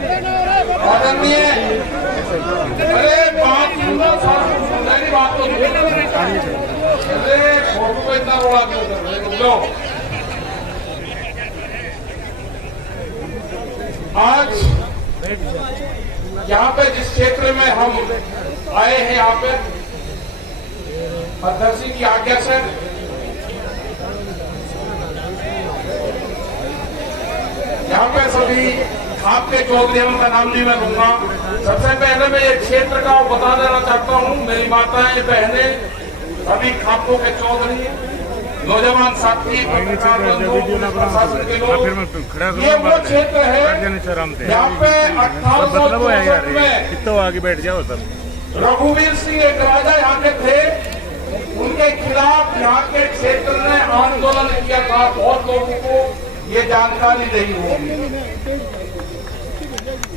आदरणीय, अरे बात सुनो, सारी बात तो अरे फोटो पे इतना रोड़ा क्यों कर रहे हो? लो आज यहाँ पे जिस क्षेत्र में हम आए हैं, यहाँ पे अध्यक्ष की आज्ञा से यहाँ पे सभी आपके चौधरी का नाम नहीं मैं लूंगा। सबसे पहले मैं ये क्षेत्र का बता देना चाहता हूँ, मेरी माताएं बहनें सभी खापों के चौधरी, नौजवान साथी, पत्रकार बंधु, प्रशासन के लोग, ये वो क्षेत्र है यहाँ पे 1864 में तो आगे बैठ जाओ सब। रघुवीर सिंह एक राजा यहाँ के थे, उनके खिलाफ यहाँ के क्षेत्र ने आंदोलन किया था। बहुत लोगों को ये जानकारी नहीं होगी।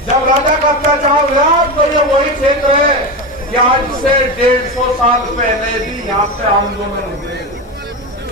जब राजा का अत्याचार हुआ तो ये वही क्षेत्र है कि आज से 150 साल पहले भी यहाँ पे आंदोलन हुए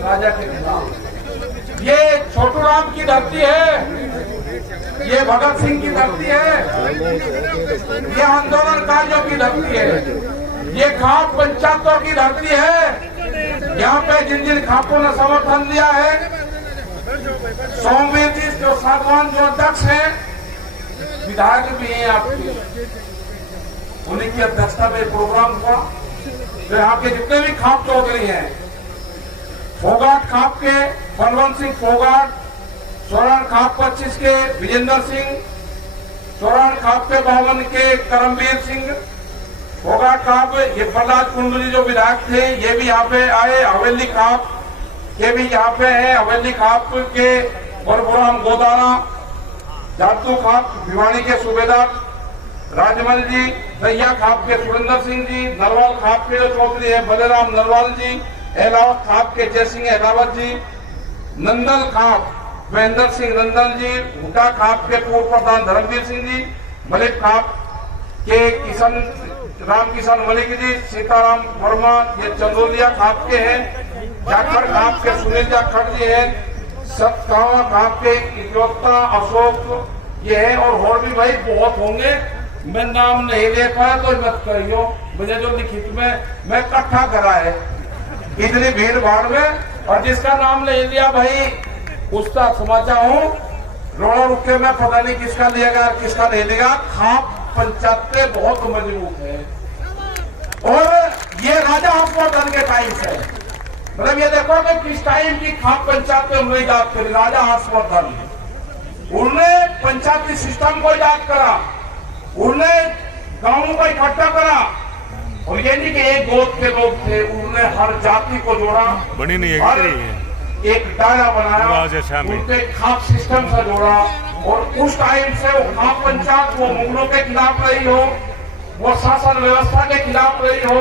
राजा के खिलाफ। ये छोटू राम की धरती है, ये भगत सिंह की धरती है, ये आंदोलनकारियों की धरती है, ये खाप पंचायतों की धरती है। यहाँ पे जिन जिन खापों ने समर्थन दिया है, सोमवीर जी जो सागवान जो अध्यक्ष हैं, विधायक भी हैं आपके, उन्हीं की अध्यक्षता में प्रोग्राम हुआ। तो यहाँ के जितने भी खाप चौधरी हैं, फोगाट खाप के बलवंत सिंह फोगाट, सोरान खाप 25 के विजेंद्र सिंह, सोरान खाप के 52 के करमवीर सिंह, फोगाट खाप ये प्रहलाद कुंडली जो विधायक थे ये भी यहाँ पे आए। हवेली खाप ये भी यहाँ पे है, हवेली खाप के परभुराम गोदारा, जातू खाप भिवानी के सूबेदार राजमल जी, दैया खाप के सुरेंद्र सिंह जी, नरवाल खाप के जो चौधरी है बलेराम नरवाल जी, एलावत खाप के जय सिंह एलावत जी, नंदल खाप महेंद्र सिंह नंदल जी, हुटा खाप के पूर्व प्रधान धर्मवीर सिंह जी, मलिक खाप के किशन राम किशन मलिक जी, सीताराम वर्मा ये चंदोलिया खाप के हैं, जाखड़ खाप के सुनील जाखड़ जी है, सतगावा खाप के इकलौता अशोक ये है, और भी भाई बहुत होंगे। मैं नाम नहीं ले पाया तो मत करियो, मुझे जो लिखित में मैं इकट्ठा करा है इतनी भीड़ भाड़ में, और जिसका नाम ले लिया भाई उसका समाचार हूँ रोड़ा रुके में पता नहीं किसका लिएगा किसका नहीं लेगा। खाप पंचायतें बहुत मजबूत है, और ये राजा हर्षवर्धन के टाइम से, मतलब ये देखो कि किस टाइम की खाप पंचायत में हमने याद करी। राजा हर्षवर्धन उन्होंने पंचायती सिस्टम को याद करा, उन्होंने गांवों को इकट्ठा करा, और ये नहीं कि एक गोद के लोग थे, उन्होंने हर जाति को जोड़ा, बनी नहीं है एक दायरा बनाया, उनके खाप सिस्टम से जोड़ा। और उस टाइम से वो खाप पंचायत वो मुगलों के खिलाफ रही हो, वो शासन व्यवस्था के खिलाफ रही हो,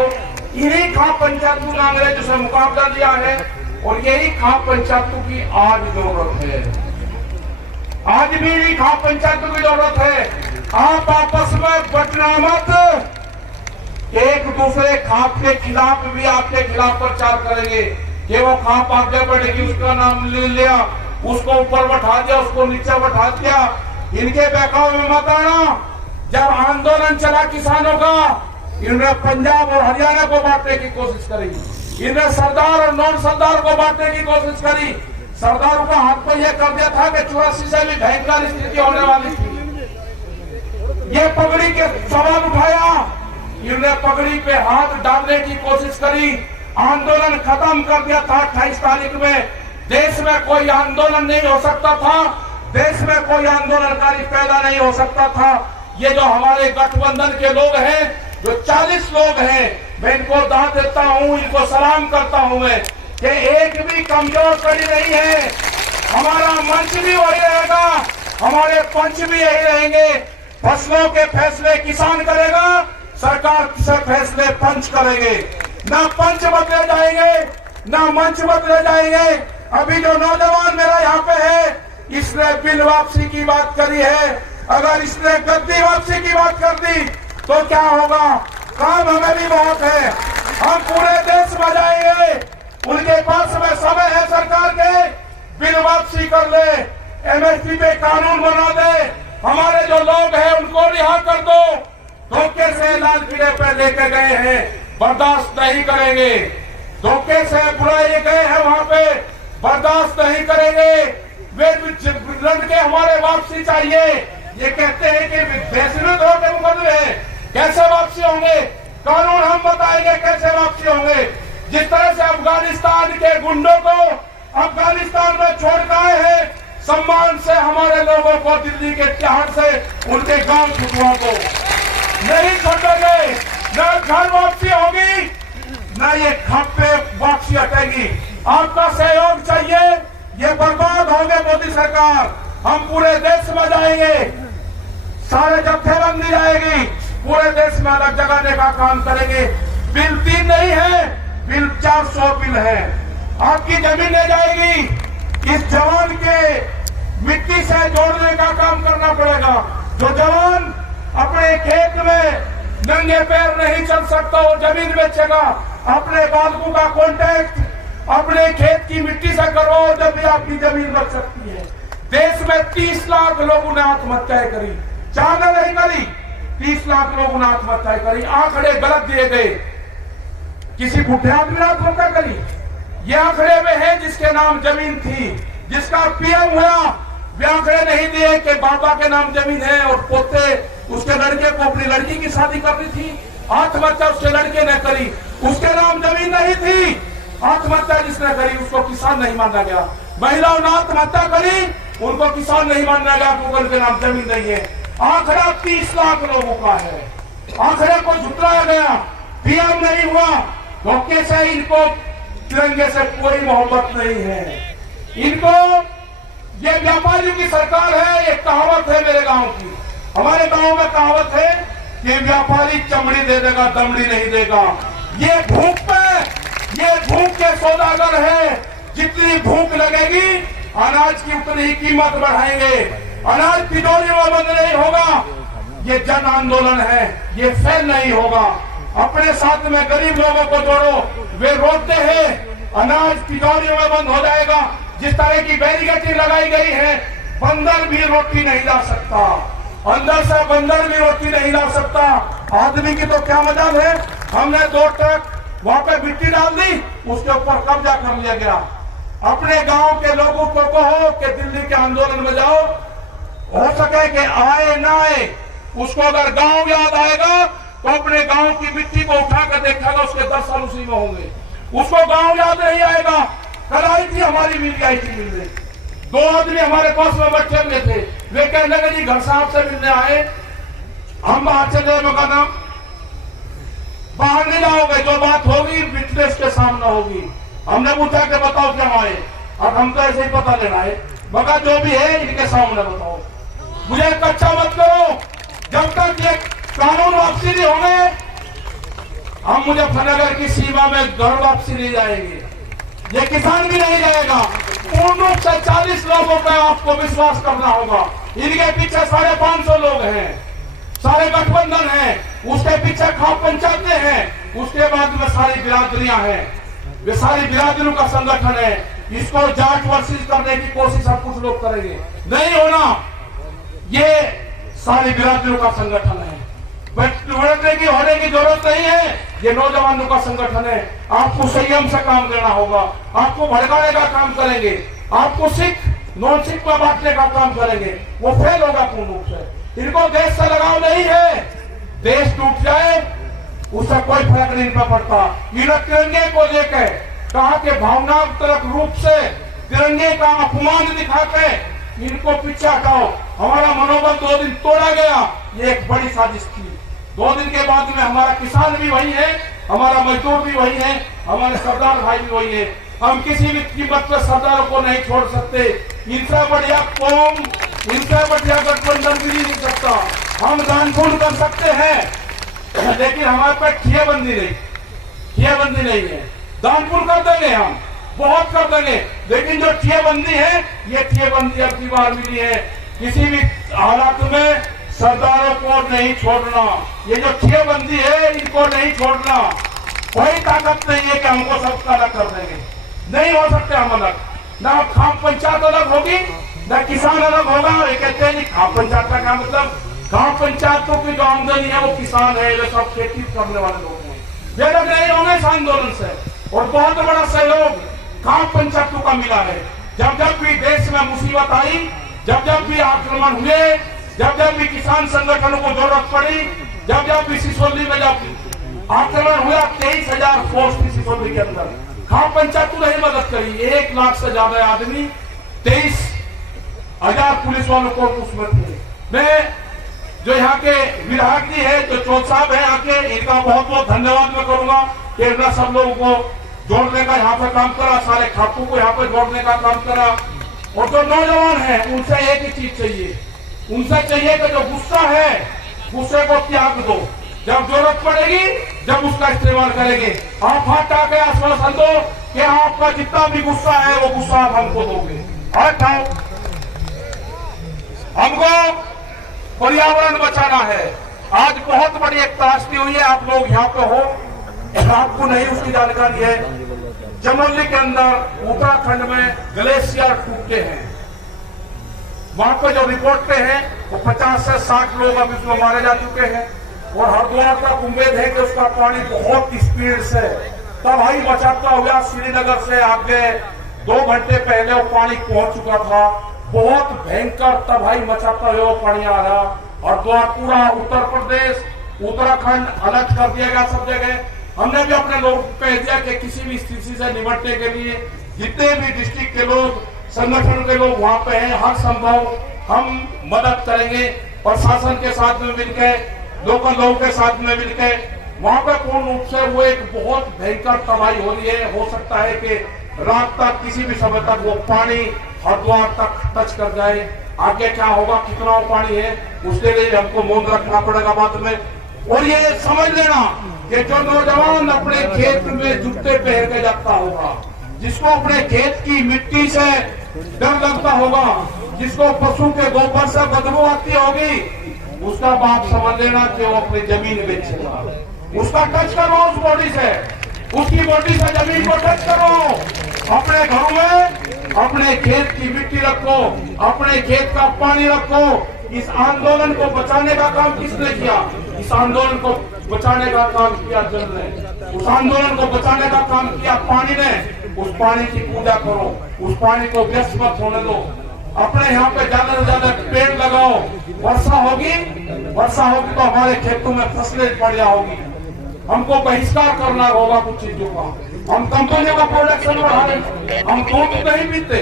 इन्हीं खाप पंचायतों ने अंग्रेजों से मुकाबला दिया है, और यही खाप पंचायतों की आज जरूरत है। आज भी यही खाप पंचायतों की जरूरत है। आप आपस में बचना मत, एक दूसरे खाप के खिलाफ भी आपके खिलाफ प्रचार करेंगे कि वो खाप आगे बढ़ेगी, उसका नाम ले लिया, उसको ऊपर बैठा दिया, उसको नीचे बैठा दिया। इनके बहकाव में मत आना। जब आंदोलन चला किसानों का, इन्होंने पंजाब और हरियाणा को बांटने की कोशिश करी, इन्होंने सरदार और नॉन सरदार को बांटने की कोशिश करी। सरदारों का हाथ पर यह कर दिया था कि 84 से भी भयंकर स्थिति होने वाली थी। ये पगड़ी के सवाल उठाया, इन्होंने पगड़ी पे हाथ डालने की कोशिश करी, आंदोलन खत्म कर दिया था 28 तारीख में। देश में कोई आंदोलन नहीं हो सकता था, देश में कोई आंदोलनकारी पैदा नहीं हो सकता था। ये जो हमारे गठबंधन के लोग हैं, जो 40 लोग हैं, मैं इनको दाद देता हूं, इनको सलाम करता हूं मैं कि एक भी कमजोर कड़ी नहीं है। हमारा मंच भी वही रहेगा, हमारे पंच भी यही रहेंगे। फसलों के फैसले किसान करेगा, सरकार से फैसले पंच करेंगे। ना पंच बदले जाएंगे, ना मंच बदले जाएंगे। अभी जो नौजवान मेरा यहाँ पे है, इसने बिल वापसी की बात करी है। अगर इसने गद्दी वापसी की बात कर दी तो क्या होगा? काम हमें भी बहुत है, हम पूरे देश में जाएंगे। उनके पास में समय है सरकार के, बिल वापसी कर ले, एमएसपी पे कानून बना दे। हमारे जो लोग हैं धोखे से लाल किले पे लेके गए हैं, बर्दाश्त नहीं करेंगे। धोखे से बुलाए गए हैं वहां पे, बर्दाश्त नहीं करेंगे। वे लड़के हमारे वापसी चाहिए। ये कहते हैं कि बेसुध होकर मुकदमे हैं, कैसे वापसी होंगे? कानून हम बताएंगे कैसे वापसी होंगे। जिस तरह से अफगानिस्तान के गुंडों को अफगानिस्तान में छोड़ कर आए हैं, सम्मान से हमारे लोगों को दिल्ली के तिहाड़ से उनके गांव छुटवा को नहीं छोड़ेंगे। न घर वापसी होगी, न ये खप्पे वापसी हटेगी। आपका सहयोग चाहिए। ये बर्बाद होंगे मोदी सरकार। हम पूरे देश में जाएंगे, सारे जत्थेबंदी जाएगी, पूरे देश में अलग जगाने का काम करेंगे। बिल 3 नहीं है, बिल 400 बिल है। आपकी जमीन ले जाएगी। इस जवान के मिट्टी से जोड़ने का काम करना पड़ेगा। जो जवान अपने खेत में नंगे पैर नहीं चल सकता, वो जमीन बेचेगा। अपने बालकों का कॉन्टैक्ट अपने खेत की मिट्टी से करो, जब भी आपकी जमीन बच सकती है। देश में 30 लाख लोगों ने आत्महत्याएं करी, चाहना नहीं करी। 30 लाख लोगों ने आत्महत्याएं करी। आंकड़े गलत दिए गए, किसी बूढ़े आदमी ने आत्महत्या करी। ये आंकड़े में है जिसके नाम जमीन थी, जिसका पीएम हुआ। वे आंकड़े नहीं दिए कि बाबा के नाम जमीन है और पोते उसके लड़के को अपनी लड़की की शादी करनी थी, आत्महत्या उसके लड़के ने करी, उसके नाम जमीन नहीं थी। आत्महत्या जिसने करी उसको किसान नहीं माना गया। महिलाओं ने आत्महत्या करी, उनको किसान नहीं माना गया क्योंकि उनके नाम जमीन नहीं है। आंकड़ा 30 लाख लोगों का है। आंकड़े को झुटलाया गया, पीएम नहीं हुआ। धोखे से इनको तिरंगे से कोई मोहब्बत नहीं है। इनको ये व्यापारियों की सरकार है। एक कहावत है मेरे गांव की, हमारे गांव में कहावत है कि व्यापारी चमड़ी दे देगा, दमड़ी नहीं देगा। ये भूख के सौदागर है। जितनी भूख लगेगी अनाज की उतनी ही कीमत बढ़ाएंगे। अनाज तिजोरी में बंद नहीं होगा। ये जन आंदोलन है, ये फेल नहीं होगा। अपने साथ में गरीब लोगों को जोड़ो। वे रोते हैं, अनाज तिजोरी में बंद हो जाएगा। जिस तरह की बैरिकेडिंग लगाई गई है, बंदर भी रोटी नहीं ला सकता, अंदर से बंदर भी रोटी नहीं ला सकता। आदमी की तो क्या मजाल है। हमने 2 ट्रक वहां पे मिट्टी डाल दी, उसके ऊपर कब्जा कर लिया गया। अपने गांव के लोगों को कहो कि दिल्ली के आंदोलन में जाओ, हो सके कि आए ना आए, उसको अगर गांव याद आएगा तो अपने गांव की मिट्टी को उठाकर देखेगा, उसके 10 साल उसी में होंगे। उसको गांव याद नहीं आएगा। कल आई थी हमारी मिल आई थी मिलने, 2 आदमी हमारे पास में बैठे हुए थे। वे कहने लगे जी घर साहब से मिलने आए, हम बाहर चले। मगा नाम बाहर नहीं जाओगे, जो बात होगी विटनेस के सामने होगी। हमने पूछा कि बताओ क्या आए, और हम तो ऐसे ही पता लेना है। मगर जो भी है इनके सामने बताओ, मुझे कच्चा मत करो। जब तक ये कानून वापसी नहीं होंगे, हम मुजफ्फरनगर की सीमा में घर वापसी नहीं जाएंगे। ये किसान भी नहीं जाएगा। पूर्ण रूप से 40 लोगों पर आपको विश्वास करना होगा। इनके पीछे 550 लोग हैं, सारे गठबंधन हैं, उसके पीछे खाप पंचायतें हैं, उसके बाद में सारी बिरादरियां हैं। वे सारी बिरादरियों का संगठन है। इसको जाट वर्सेस करने की कोशिश हम कुछ लोग करेंगे, नहीं होना। ये सारी बिरादरियों का संगठन है। लड़ने की होने की जरूरत नहीं है। ये नौजवानों का संगठन है। आपको संयम से काम लेना होगा। आपको भड़काने का काम करेंगे, आपको सिख नॉन सिख में बांटने का काम करेंगे, वो फेल होगा पूर्ण रूप से। इनको देश से लगाव नहीं है। देश टूट जाए उससे कोई फर्क नहीं पड़ता। तिरंगे को लेकर कहा कि भावनात्मक रूप से तिरंगे का अपमान दिखा के इनको पीछे हटाओ। हमारा मनोबल 2 दिन तोड़ा गया, ये एक बड़ी साजिश थी। 2 दिन के बाद में हमारा किसान भी वही है, हमारा मजदूर भी वही है, हमारे सरदार भाई भी वही है। हम किसी भी कीमत पर सरदारों को नहीं छोड़ सकते। इनसे बढ़िया कौम, इनसे बढ़िया गठबंधन भी नहीं सकता। हम दानपुर कर सकते हैं, लेकिन हमारे पास ठियाबंदी नहीं है। दानपुर कर देंगे, हम बहुत कर देंगे, लेकिन जो ठियाबंदी है, ये ठियाबंदी अब की बार मिली है। किसी भी हालात में सरदारों को नहीं छोड़ना। ये जो ठियाबंदी है, इनको नहीं छोड़ना। कोई ताकत नहीं है कि हमको सबका अलग कर देंगे, नहीं हो सकते हम अलग। ना खाप पंचायत अलग होगी, ना किसान अलग होगा। ये कहते हैं खाप पंचायत का क्या मतलब? गांव पंचायतों की जो आमदनी है वो किसान है, वे सब खेती करने वाले लोग हैं, वे लोग नहीं होंगे इस आंदोलन से। और बहुत बड़ा सहयोग गांव पंचायतों का मिला है। जब जब भी देश में मुसीबत आई, जब जब भी आक्रमण हुए, जब जब भी किसान संगठनों को जरूरत पड़ी, जब जब भी सिसोली में जब आक्रमण हुआ, 23,000 फोर्स थी सिसोली के अंदर, गांव पंचायतों ने ही मदद करी। 1 लाख से ज्यादा आदमी, 23,000 पुलिस वालों को उसमें थे। मैं जो यहाँ के विधायक जी है, जो चौथ साहब है आके, इनका बहुत बहुत धन्यवाद मैं करूंगा कि इन्होंने सब लोगों को जोड़ने का यहाँ पे काम करा, सारे खातों को यहाँ पे जोड़ने का काम करा। और जो नौजवान है उनसे एक ही चीज चाहिए, उनसे चाहिए कि जो गुस्सा है, गुस्से को त्याग दो, जब जरूरत पड़ेगी जब उसका इस्तेमाल करेंगे। आप हाथ आके आश्वासन दो कि आपका जितना भी गुस्सा है वो गुस्सा आप हमको दोगे। और हमको पर्यावरण बचाना है। आज बहुत बड़ी एक त्रासदी हुई है, आप लोग यहाँ पे हो, आपको नहीं उसकी जानकारी है। चमोली के अंदर उत्तराखंड में ग्लेशियर टूटे हैं, वहां पर जो रिपोर्ट पे हैं वो 50 से 60 लोग अभी उसमें मारे जा चुके हैं। और हरिद्वार का उम्मीद है कि उसका पानी बहुत स्पीड से तबाही मचाता हुआ श्रीनगर से आगे 2 घंटे पहले वो पानी पहुंच चुका था। बहुत भयंकर तबाही मचाता हुआ पानी आ रहा। हरिद्वार पूरा उत्तर प्रदेश, उत्तराखंड अलर्ट कर दिया गया सब जगह। हमने भी अपने लोग कह दिया कि किसी भी स्थिति से निपटने के लिए जितने भी डिस्ट्रिक्ट के लोग, संगठन के लोग वहां पे हैं, हर संभव हम मदद करेंगे। प्रशासन के साथ में मिलकर, लोकल लोगों के साथ में मिलकर वहां पर पूर्ण रूप से वो एक बहुत भयंकर तबाही हो रही है। हो सकता है कि रात तक, किसी भी समय तक वो पानी हरिद्वार तक टच कर जाए। आगे क्या होगा, कितना वो पानी है, उसके लिए हमको मौन रखना पड़ेगा बाद में। और ये समझ लेना कि जो नौजवान अपने खेत में जूते पहन के जाता होगा, जिसको अपने खेत की मिट्टी से डर लगता होगा, जिसको पशु के गोबर से बदबू आती होगी, उसका बाप समझ लेना कि वो अपनी जमीन बेचेगा। उसका टच करो उस बॉडी से, उसकी बॉडी से जमीन को टच करो। अपने घरों में अपने खेत की मिट्टी रखो, अपने खेत का पानी रखो। इस आंदोलन को बचाने का काम किसने किया? इस आंदोलन को बचाने का काम किया जल ने, उस आंदोलन को बचाने का काम किया पानी ने। उस पानी की पूजा करो, उस पानी को व्यस्त मत होने दो। अपने यहाँ पे ज्यादा से ज्यादा पेड़ लगाओ। वर्षा होगी तो हमारे खेतों में फसलें बढ़िया होगी। हमको बहिष्कार करना होगा कुछ चीजों का। हम कंपनियों का प्रोडक्शन बढ़ाएंगे, हम दूध नहीं पीते।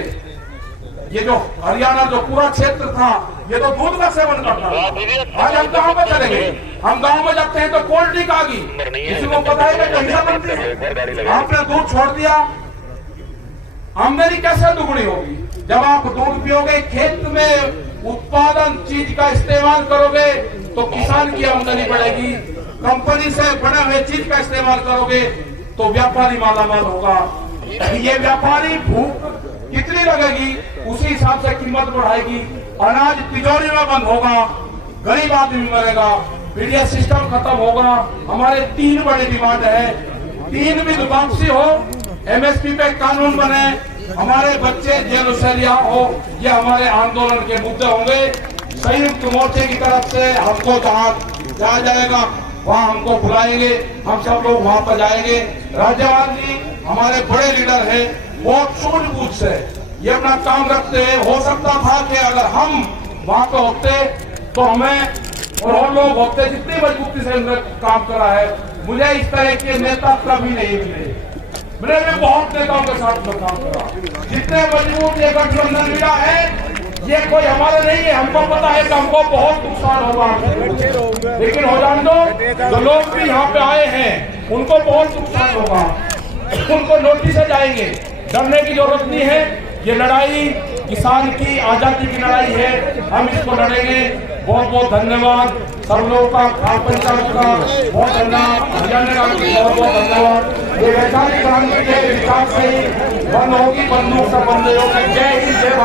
ये जो हरियाणा जो पूरा क्षेत्र था, ये तो दूध का सेवन करता था। आज हम गाँव में चले गए, हम गाँव में जाते हैं तो कोल्ड ड्रिंक आ गई। किसी को पता है कि कहीं बनती है? आपने दूध छोड़ दिया, आमदनी कैसे दुगनी होगी? जब आप दूध पियोगे, खेत में उत्पादन चीज का इस्तेमाल करोगे तो किसान की आमदनी बढ़ेगी। कंपनी से बने हुए चीज का इस्तेमाल करोगे तो व्यापारी मालामाल होगा। ये व्यापारी भूख कितनी लगेगी उसी हिसाब से कीमत बढ़ाएगी। अनाज तिजोरी में बंद होगा, गरीब आदमी मरेगा, मीडिया सिस्टम खत्म होगा। हमारे 3 बड़ी डिमांड है, 3 भी वापसी हो, एमएसपी पे कानून बने, हमारे बच्चे जेल से रिहा हो। ये हमारे आंदोलन के मुद्दे होंगे। संयुक्त मोर्चे की तरफ से हमको जहाँ जाएगा वहाँ हमको बुलाएंगे, हम सब लोग वहाँ पर जाएंगे। राज्यपाल जी हमारे बड़े लीडर हैं, बहुत सूझबूझ से ये अपना काम रखते हैं। हो सकता था कि अगर हम वहाँ पे होते तो हमें और लोग होते, जितनी मजबूती से उन्होंने काम करा है, मुझे इस तरह के नेता कभी नहीं मिले। मैंने भी बहुत नेताओं के साथ में काम करा, जितने मजबूत ये गठबंधन मिला है, ये कोई हमारा नहीं है। हमको पता है कि हमको बहुत नुकसान होगा, लेकिन हो जान दो, जो लोग भी यहाँ पे आए हैं उनको बहुत नुकसान होगा, उनको नोटिस से जाएंगे। डरने की जरूरत नहीं है। ये लड़ाई किसान की आजादी की लड़ाई है, हम इसको लड़ेंगे। बहुत बहुत धन्यवाद सब लोगों का, खाप पंचायत का बहुत धन्यवाद, हरियाणा का बहुत बहुत धन्यवाद। ये वैचारिक क्रांति के विकास से बंद होगी, बंदूक से बंद होगी। जय हिंद, जय भारत।